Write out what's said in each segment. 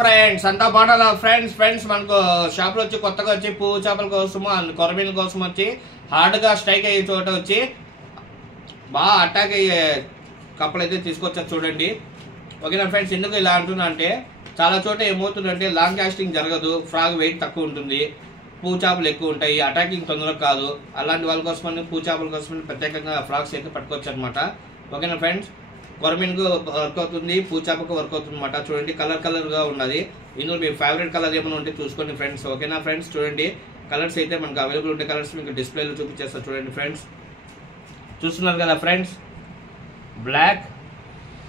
Friends అంతా బాగుంటుందా friends మనకు షాప్లో వచ్చి కొత్తగా వచ్చి పువ్వు చేపల కోసము కొరమీల కోసం వచ్చి హార్డ్గా స్ట్రైక్ అయ్యే చోట వచ్చి బాగా అటాక్ అయ్యే కప్పలు అయితే తీసుకొచ్చారు చూడండి. ఓకేనా ఫ్రెండ్స్, ఎందుకు ఇలా అంటున్నా అంటే చాలా చోట ఏమవుతుందంటే లాంగ్ కాస్టింగ్ జరగదు, ఫ్రాగ్ వెయిట్ తక్కువ ఉంటుంది, పువ్వు చేపలు ఎక్కువ ఉంటాయి, అటాకింగ్ తొందరగా కాదు. అలాంటి వాళ్ళ కోసమని పువ్వు చేపల కోసమని ప్రత్యేకంగా ఫ్రాగ్స్ అయితే పట్టుకోవచ్చు అనమాట. ఓకేనా ఫ్రెండ్స్, కొరమీన్కు వర్క్ అవుతుంది, పూచాపకు వర్క్ అవుతుంది అనమాట. చూడండి కలర్గా ఉన్నది. ఇందులో మీ ఫేవరెట్ కలర్ ఏమైనా ఉంటే చూసుకోండి ఫ్రెండ్స్. ఓకేనా ఫ్రెండ్స్, చూడండి కలర్స్ అయితే మనకు అవైలబుల్ ఉండే కలర్స్ మీకు డిస్ప్లేలో చూపించేస్తారు. చూడండి ఫ్రెండ్స్, చూస్తున్నారు కదా friends, black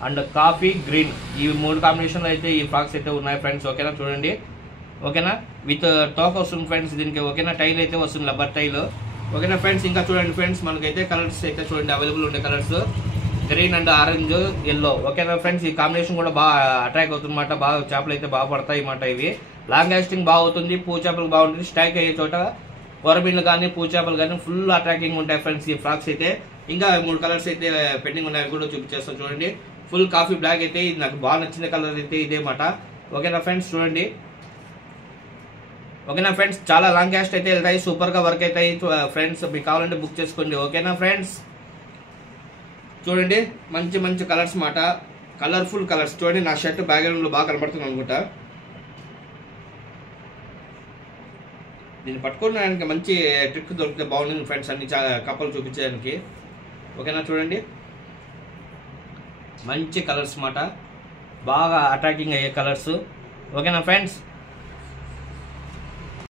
and coffee green ఈ 3 కాంబినేషన్లో అయితే ఈ ఫ్రాక్స్ అయితే ఉన్నాయి ఫ్రెండ్స్. ఓకేనా చూడండి, ఓకేనా విత్ టాక్ వస్తుంది ఫ్రెండ్స్ దీనికి. ఓకేనా టైల్ అయితే వస్తుంది, రబ్బర్ టైల్. ఓకేనా ఫ్రెండ్స్, ఇంకా చూడండి ఫ్రెండ్స్, మనకైతే కలర్స్ అయితే చూడండి అవైలబుల్ ఉండే colours green and orange yellow. ఓకేనా ఫ్రెండ్స్, ఈ కాంబినేషన్ కూడా బాగా అట్రాక్ట్ అవుతుంది అన్నమాట. బాగా చేపలు అయితే బాగా పడతాయి అన్నమాట. ఇవి లాంగ్ లాస్టింగ్ బాగా అవుతుంది, పూ చేపలు బాగుంటుంది, స్ట్రైక్ అయ్యే చోట కొరమీన్లు కానీ పూ చేపలు కానీ ఫుల్ అట్రాక్టింగ్ ఉంటాయి ఫ్రెండ్స్ ఈ ఫ్రాక్స్ అయితే. ఇంకా 3 కలర్స్ అయితే పెండింగ్ ఉన్నాయి, కూడా చూపించేస్తాను చూడండి. ఫుల్ కాఫీ బ్లాక్ అయితే ఇది నాకు బాగా నచ్చిన కలర్ అయితే ఇదే మాట. ఓకేనా ఫ్రెండ్స్, చూడండి. ఓకేనా ఫ్రెండ్స్, చాలా లాంగ్ క్యాస్ట్ అయితే వెళ్తాయి, సూపర్గా వర్క్ అవుతాయి ఫ్రెండ్స్. మీకు కావాలంటే బుక్ చేసుకోండి. ఓకేనా ఫ్రెండ్స్, చూడండి మంచి కలర్స్ మాట, కలర్ఫుల్ కలర్స్. చూడండి నా షర్ట్ బ్యాక్గ్రౌండ్లో బాగా కనబడుతుంది అనుకుంటా. దీన్ని పట్టుకోవడానికి మంచి ట్రిక్ దొరికితే బాగుంటుంది ఫ్రెండ్స్, అన్ని కప్పలు చూపించడానికి. ఓకేనా చూడండి, మంచి కలర్స్ మాట, బాగా అట్రాక్టింగ్ అయ్యే కలర్స్. ఓకేనా ఫ్రెండ్స్,